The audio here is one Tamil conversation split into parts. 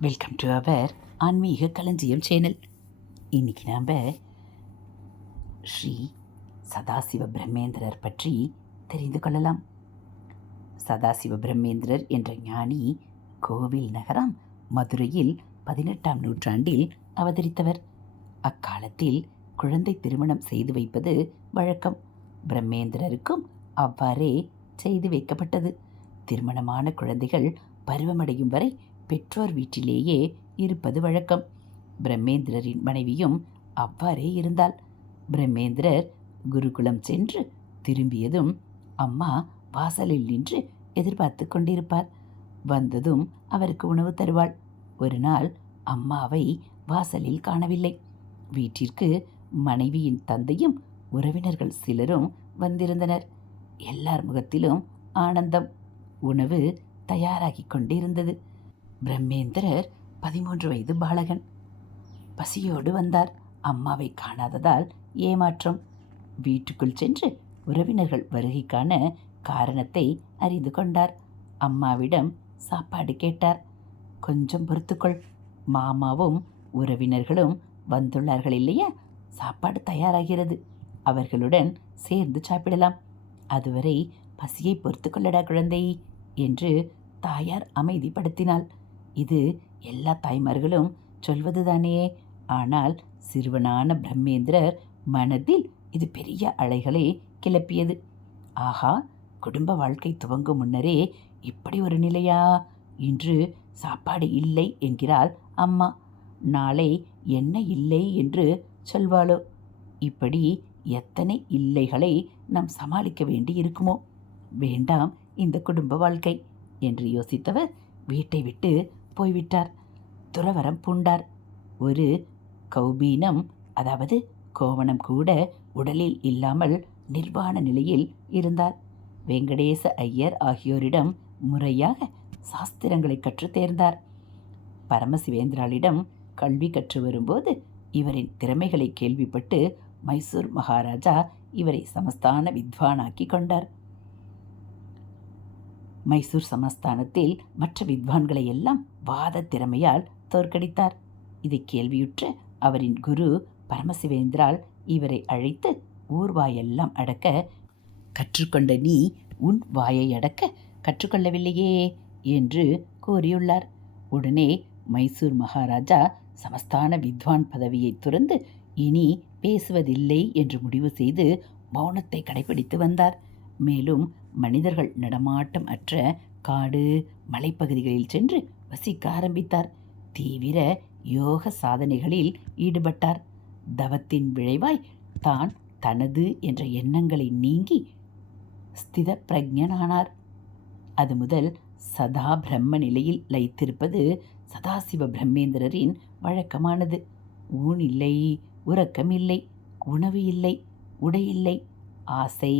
வெல்கம் டு அவர் ஆன்மீக களஞ்சியம் சேனல். இன்னைக்கு நாம் ஸ்ரீ சதாசிவ பிரம்மேந்திரர் பற்றி தெரிந்து கொள்ளலாம். சதாசிவ பிரம்மேந்திரர் என்ற ஞானி கோவில் நகரம் மதுரையில் பதினெட்டாம் நூற்றாண்டில் அவதரித்தவர். அக்காலத்தில் குழந்தை திருமணம் செய்து வைப்பது வழக்கம். பிரம்மேந்திரருக்கும் அவ்வாறே செய்து வைக்கப்பட்டது. திருமணமான குழந்தைகள் பருவமடையும் வரை பெற்றோர் வீட்டிலேயே இருப்பது வழக்கம். பிரம்மேந்திரரின் மனைவியும் அவ்வாறே இருந்தாள். பிரம்மேந்திரர் குருகுலம் சென்று திரும்பியதும் அம்மா வாசலில் நின்று எதிர்பார்த்து கொண்டிருப்பார். வந்ததும் அவருக்கு உணவு தருவாள். ஒரு நாள் அம்மாவை வாசலில் காணவில்லை. வீட்டிற்கு மனைவியின் தந்தையும் உறவினர்கள் சிலரும் வந்திருந்தனர். எல்லார் முகத்திலும் ஆனந்தம் உணவு தயாராகிக் கொண்டிருந்தது. பிரம்மேந்திரர் பதிமூன்று வயது பாலகன். பசியோடு வந்தார். அம்மாவை காணாததால் ஏமாற்றம். வீட்டுக்குள் சென்று உறவினர்கள் வருகைக்கான காரணத்தை அறிந்து கொண்டார். அம்மாவிடம் சாப்பாடு கேட்டார். கொஞ்சம் பொறுத்துக்கொள். மாமாவும் உறவினர்களும் வந்துள்ளார்கள் இல்லையா? சாப்பாடு தயாராகிறது. அவர்களுடன் சேர்ந்து சாப்பிடலாம். அதுவரை பசியை பொறுத்து கொள்ளடா குழந்தை என்று தாயார் அமைதிப்படுத்தினாள். இது எல்லா தாய்மார்களும் சொல்வது தானே ஆனால் சிறுவனான பிரம்மேந்திரர் மனதில் இது பெரிய அலைகளை கிளப்பியது. ஆஹா குடும்ப வாழ்க்கை துவங்கும் முன்னரே இப்படி ஒரு நிலையா? இன்று சாப்பாடு இல்லை என்கிறாள் அம்மா. நாளை என்ன இல்லை என்று சொல்வாளோ? இப்படி எத்தனை இல்லைகளை நாம் சமாளிக்க வேண்டி இருக்குமோ? வேண்டாம் இந்த குடும்ப வாழ்க்கை என்று யோசித்தவர் வீட்டை விட்டு போய்விட்டார். துறவரம் பூண்டார். ஒரு கௌபீனம் அதாவது கோவணம் கூட உடலில் இல்லாமல் நிர்வாண நிலையில் இருந்தார். வெங்கடேச ஐயர் ஆகியோரிடம் முறையாக சாஸ்திரங்களை கற்றுத் தேர்ந்தார். பரமசிவேந்திராளிடம் கல்வி கற்று வரும்போது இவரின் திறமைகளை கேள்விப்பட்டு மைசூர் மகாராஜா இவரை சமஸ்தான வித்வானாக்கி கொண்டார். மைசூர் சமஸ்தானத்தில் மற்ற வித்வான்களை எல்லாம் வாத திறமையால் தோற்கடித்தார். இதை கேள்வியுற்று அவரின் குரு பரமசிவேந்திரால் இவரை அழைத்து ஊர் வாயெல்லாம் அடக்க கற்றுக்கொண்ட நீ உன் வாயை அடக்க கற்றுக்கொள்ளவில்லையே என்று கூறியுள்ளார். உடனே மைசூர் மகாராஜா சமஸ்தான வித்வான் பதவியை துறந்து இனி பேசுவதில்லை என்று முடிவு செய்து மௌனத்தை கடைபிடித்து வந்தார். மேலும் மனிதர்கள் நடமாட்டம் அற்ற காடு மலைப்பகுதிகளில் சென்று வசிக்க ஆரம்பித்தார். தீவிர யோக சாதனைகளில் ஈடுபட்டார். தவத்தின் விளைவாய் தான் தனது என்ற எண்ணங்களை நீங்கி ஸ்தித பிரஜனானார் அது முதல் சதா பிரம்ம நிலையில் லயித்திருப்பது சதாசிவ பிரம்மேந்திரரின் வழக்கமானது. ஊன் இல்லை உறக்கம் இல்லை உணவு இல்லை உடை இல்லை ஆசை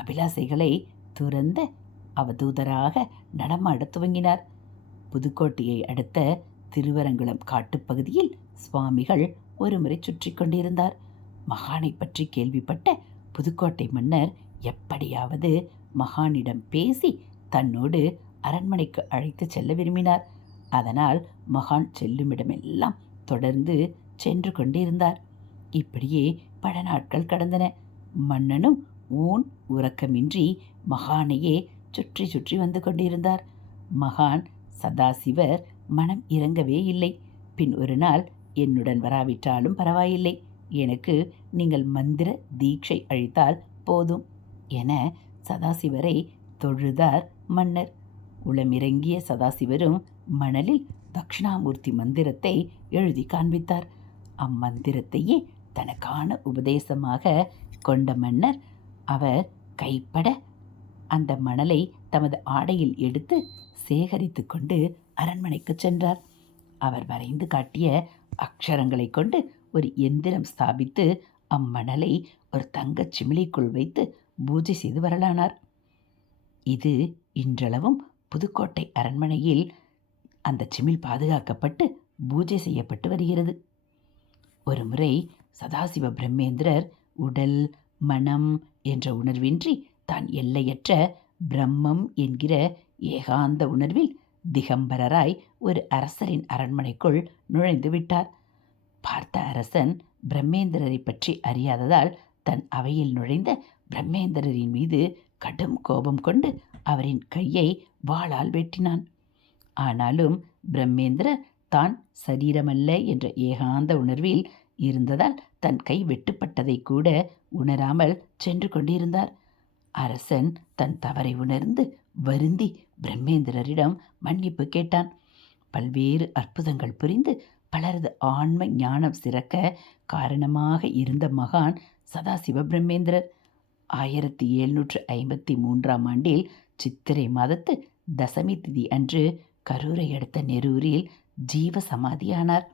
அபிலாசைகளை துறந்த அவதூதராக நடமாடத் துவங்கினார். புதுக்கோட்டையை அடுத்த திருவரங்குளம் காட்டுப்பகுதியில் சுவாமிகள் ஒருமுறை சுற்றி கொண்டிருந்தார். மகானை பற்றி கேள்விப்பட்ட புதுக்கோட்டை மன்னர் எப்படியாவது மகானிடம் பேசி தன்னோடு அரண்மனைக்கு அழைத்து செல்ல விரும்பினார். அதனால் மகான் செல்லுமிடமெல்லாம் தொடர்ந்து சென்று கொண்டிருந்தார். இப்படியே பல நாட்கள் கடந்தன. மன்னனும் ஊன் உறக்கமின்றி மகானையே சுற்றி சுற்றி வந்து கொண்டிருந்தார். மகான் சதாசிவர் மனம் இறங்கவே இல்லை. பின் ஒரு நாள் என்னுடன் வராவிட்டாலும் பரவாயில்லை. எனக்கு நீங்கள் மந்திர தீட்சை அளித்தால் போதும் என சதாசிவரை தொழுதார் மன்னர். உளமிறங்கிய சதாசிவரும் மணலில் தக்ஷணாமூர்த்தி மந்திரத்தை எழுதி காண்பித்தார். அம்மந்திரத்தையே தனக்கான உபதேசமாக கொண்ட மன்னர் அவர் கைப்பட அந்த மணலை தமது ஆடையில் எடுத்து சேகரித்து கொண்டு அரண்மனைக்கு சென்றார். அவர் வரைந்து காட்டிய அக்ஷரங்களை கொண்டு ஒரு எந்திரம் ஸ்தாபித்து அம்மணலை ஒரு தங்கச் சிமிழிக்குள் வைத்து பூஜை செய்து வரலானார். இது இன்றளவும் புதுக்கோட்டை அரண்மனையில் அந்த சிமிழ் பாதுகாக்கப்பட்டு பூஜை செய்யப்பட்டு வருகிறது. ஒருமுறை சதாசிவ பிரம்மேந்திரர் உடல் மனம் என்ற உணர்வின்றி தான் எல்லையற்ற பிரம்மம் என்கிற ஏகாந்த உணர்வில் திகம்பரராய் ஒரு அரசரின் அரண்மனைக்குள் நுழைந்து விட்டார். பார்த்த அரசன் பிரம்மேந்திரரை பற்றி அறியாததால் தன் அவையில் நுழைந்த பிரம்மேந்திரரின் மீது கடும் கோபம் கொண்டு அவரின் கையை வாளால் வெட்டினான். ஆனாலும் பிரம்மேந்திரர் தான் சரீரமல்ல என்ற ஏகாந்த உணர்வில் இருந்ததால் தன் கை வெட்டுப்பட்டதை கூட உணராமல் சென்று கொண்டிருந்தார். அரசன் தன் தவறை உணர்ந்து வருந்தி பிரம்மேந்திரரிடம் மன்னிப்பு கேட்டான். பல்வேறு அற்புதங்கள் புரிந்து பலரது ஆன்ம ஞானம் சிறக்க காரணமாக இருந்த மகான் சதாசிவ பிரம்மேந்திரர். ஆயிரத்தி எழுநூற்று ஐம்பத்தி மூன்றாம் ஆண்டில் சித்திரை மாதத்து தசமி திதி அன்று கரூரை அடுத்த நெரூரில் ஜீவ சமாதியானார்.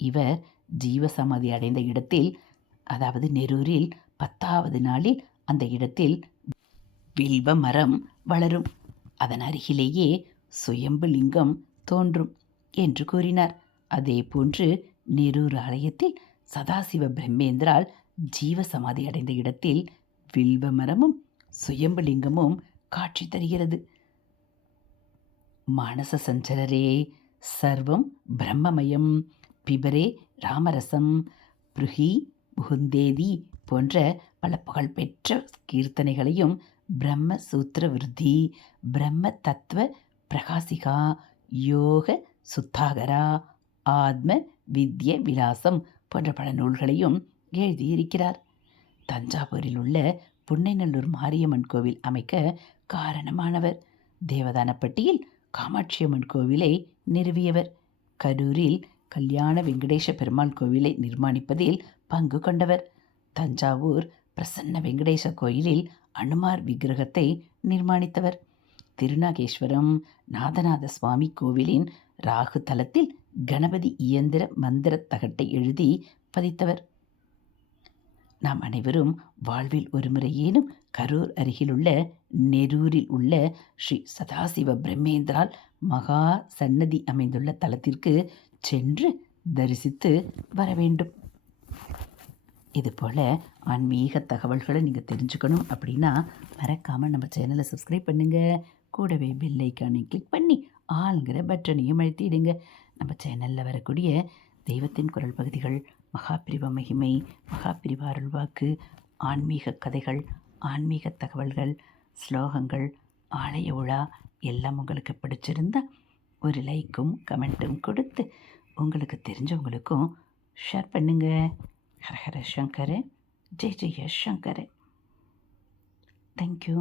இவர் ஜீவ சமாதி அடைந்த இடத்தில் அதாவது நெரூரில் பத்தாவது நாளில் அந்த இடத்தில் வில்வ மரம் வளரும். அதன் அருகிலேயே சுயம்பு லிங்கம் தோன்றும் என்று கூறினார். அதே போன்று நெரூர் ஆலயத்தில் சதாசிவ பிரம்மேந்திரால் ஜீவ சமாதி அடைந்த இடத்தில் வில்வ மரமும் சுயம்புலிங்கமும் காட்சி தருகிறது. மானச சஞ்சரரே சர்வம் பிரம்மமயம் பிபரே ராமரசம் பிருஹி புகுந்தேதி போன்ற பல புகழ்பெற்ற கீர்த்தனைகளையும் பிரம்ம சூத்திர விருத்தி பிரம்ம தத்துவ பிரகாசிகா யோக சுத்தாகரா ஆத்ம வித்ய விலாசம் போன்ற பல நூல்களையும் எழுதியிருக்கிறார். தஞ்சாவூரில் உள்ள புன்னைநல்லூர் மாரியம்மன் கோவில் அமைக்க காரணமானவர். தேவதானப்பட்டியில் காமாட்சியம்மன் கோவிலை நிறுவியவர். கரூரில் கல்யாண வெங்கடேஷ பெருமாள் கோவிலை நிர்மாணிப்பதில் பங்கு கொண்டவர். தஞ்சாவூர் பிரசன்ன வெங்கடேச கோயிலில் அனுமார் விக்கிரகத்தை நிர்மாணித்தவர். திருநாகேஸ்வரம் நாதநாத சுவாமி கோவிலின் ராகு தலத்தில் கணபதி இயந்திர மந்திர தகட்டை எழுதி பதித்தவர். நாம் அனைவரும் வாழ்வில் ஒருமுறையேனும் கரூர் அருகிலுள்ள நெரூரில் உள்ள ஸ்ரீ சதாசிவ பிரம்மேந்திரால் மகா சன்னதி அமைந்துள்ள தலத்திற்கு சென்று தரிசித்து வர வேண்டும். இதுபோல் ஆன்மீக தகவல்களை நீங்கள் தெரிஞ்சுக்கணும் அப்படின்னா மறக்காமல் நம்ம சேனலை சப்ஸ்கிரைப் பண்ணுங்கள் கூடவே பெல்லைக்கானை கிளிக் பண்ணி ஆளுங்கிற பட்டனையும் அழுத்திடுங்க. நம்ம சேனலில் வரக்கூடிய தெய்வத்தின் குரல் பகுதிகள் மகாபிரிவ மகிமை மகாபிரிவ அருள்வாக்கு ஆன்மீக கதைகள் ஆன்மீக தகவல்கள் ஸ்லோகங்கள் ஆலய உலா எல்லாம் உங்களுக்கு பிடிச்சிருந்தால் ஒரு லைக்கும் கமெண்ட்டும் கொடுத்து உங்களுக்கு தெரிஞ்சவங்களுக்கும் ஷேர் பண்ணுங்கள் ஹரஹர சங்கர். ஜெய் ஜெய சங்கர். தேங்க்யூ